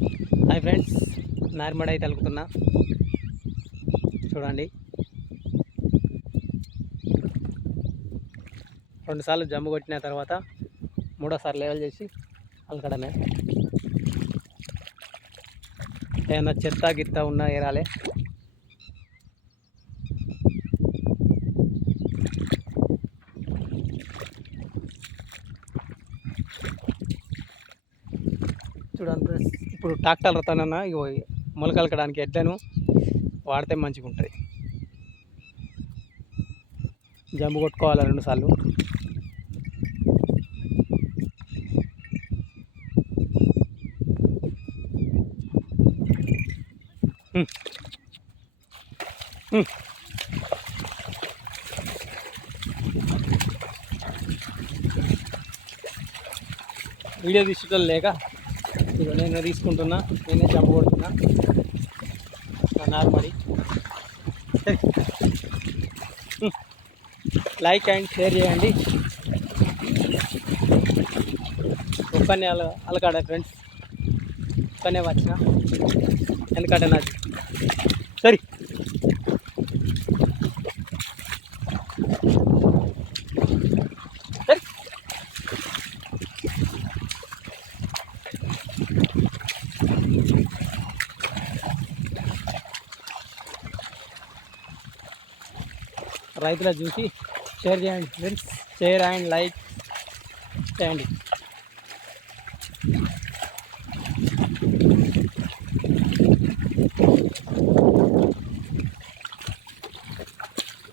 Hi friends నార్మడ అయితే చూడండి. రెండుసార్లు జమ్ము కొట్టిన తర్వాత మూడోసారి లెవెల్ చేసి అలకడమే. ఏమైనా చెత్త గిత్త ఉన్నా ఏరాలే. చూడండి ఫ్రెండ్స్. ఇప్పుడు ట్రాక్టర్ రతానన్న ఇగో మొలకలకడానికి ఎడ్లను వాడితే మంచిగా ఉంటుంది జంబు కొట్టుకోవాలి రెండుసార్లు వీడియో తీసుకోవడం లేక ఇదిగో నేనే తీసుకుంటున్నా నేనే జంపు నా నార్మడి సరే. లైక్ అండ్ షేర్ చేయండి. ఒక్కనే అల అలకాడ ఫ్రెండ్స్ ఒక్కనే వచ్చిన? ఎందుకంటే నాది. సరే. రైతులను చూసి షేర్ చేయండి ఫ్రెండ్స్. షేర్ అండ్ లైక్ చేయండి.